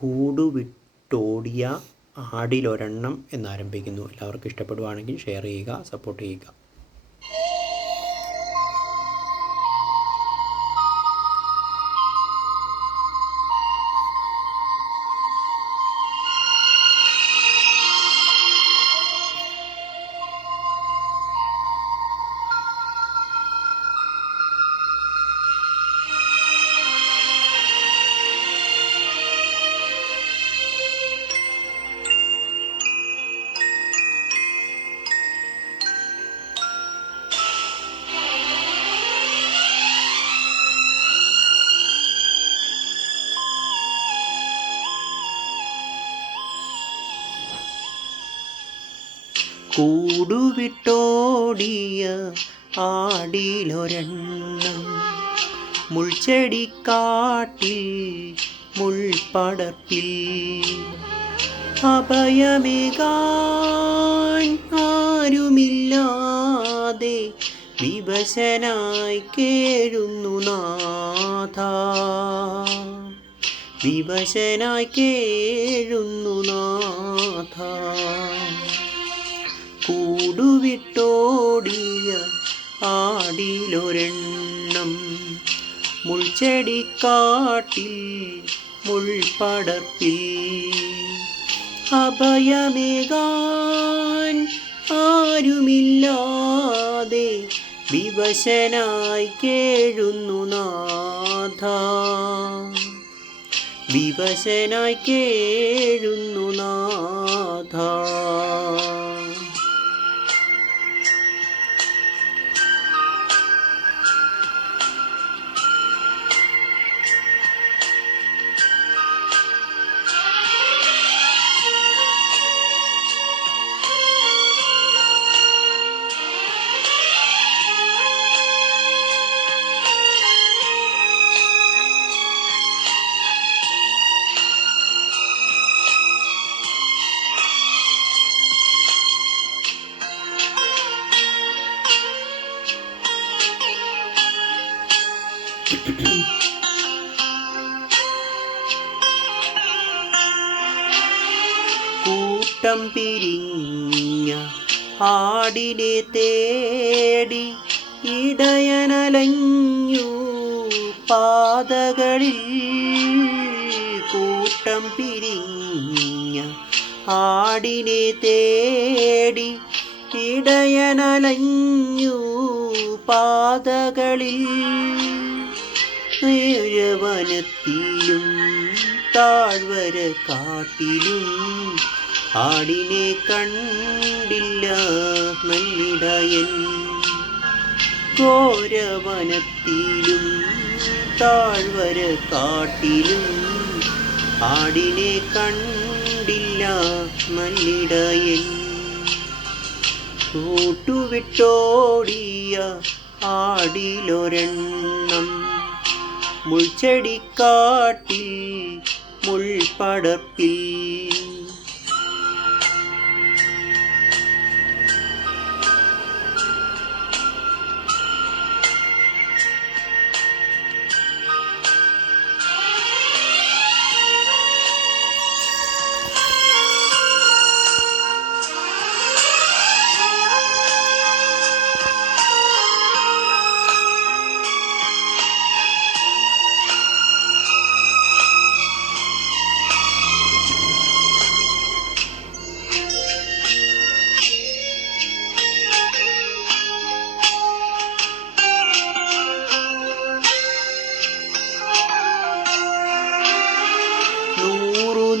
കൂടുവിട്ടോടിയ ആടിലൊരെണ്ണം എന്നാരംഭിക്കുന്നു. എല്ലാവർക്കും ഇഷ്ടപ്പെടുവാണെങ്കിൽ ഷെയർ ചെയ്യുക, സപ്പോർട്ട് ചെയ്യുക. കൂടുവിട്ടോടിയ ആടിലൊരെണ്ണം മുൾച്ചെടിക്കാട്ടിൽ മുൾപ്പടർപ്പിൽ അഭയമേകാൻ ആരുമില്ലാതെ വിവശനായി കേഴുന്നു നാഥാ, വിവശനായി കേഴുന്നു നാഥാ. കൂടുവിട്ടോടിയ ആടിലൊരെണ്ണം മുൾച്ചെടിക്കാട്ടിൽ മുൾപ്പടർപ്പിൽ അഭയമേകാൻ ആരുമില്ലാതെ വിവശനായി കേഴുന്നു നാഥാ, വിവശനായി കേഴുന്നു നാഥാ. കൂട്ടം പിരിഞ്ഞ ആടിനെ തേടി ഇടയനലഞ്ഞു പാതകളിൽ. കൂട്ടം പിരിഞ്ഞ ആടിനെ തേടി ഇടയനലഞ്ഞു പാതകളിൽ. വനത്തിലും താഴ്വര കാട്ടിലും ആടിനെ കണ്ടില്ല നല്ലിടയൻ. ഘോരവനത്തിലും താഴ്വര കാട്ടിലും ആടിനെ കണ്ടില്ല നല്ലിടയൻ. കൂട്ടുവിട്ടോടിയ ആടിലൊരെണ്ണം മുൾച്ചെടിക്കാട്ടിൽ മുൾപ്പടർപ്പിൽ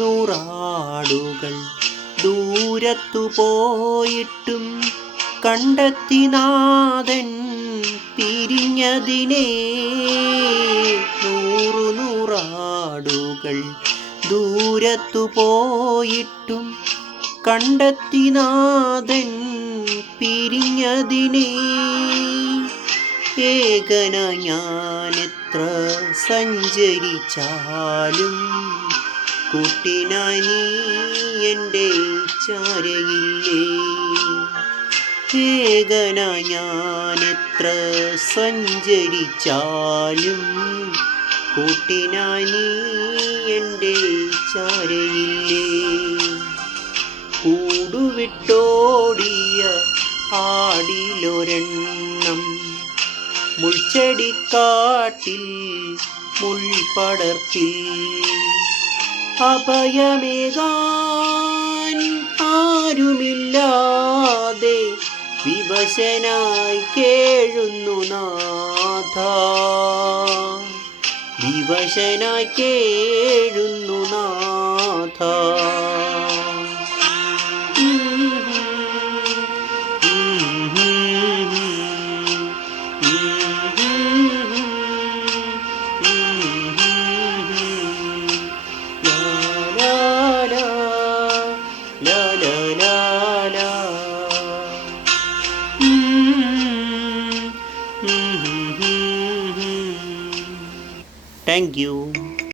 നൂറാടുകൾ ദൂരത്തു പോയിട്ടും കണ്ടെത്തി നാഥൻ പിരിഞ്ഞതിനെ. നൂറാടുകൾ ദൂരത്തു പോയിട്ടും കണ്ടെത്തി നാഥൻ പിരിഞ്ഞതിനെ. ഏകന ഞാനെത്ര സഞ്ചരിച്ചാലും കൂട്ടിനായി നീ എൻ്റെ ചാരയില്ലേ. ഏകന ഞാനെത്ര സഞ്ചരിച്ചാലും കൂട്ടിനായി നീ എൻ്റെ ചാരയില്ലേ കൂടുവിട്ടോടിയ ആടിലൊരെണ്ണം മുൾച്ചെടിക്കാട്ടിൽ മുൾപടർപ്പിൽ അഭയമേകാൻ ആരുമില്ലാതെ വിവശനായി കേഴുന്നു നാഥ വിവശനായി കേഴുന്നു നാഥ Thank you.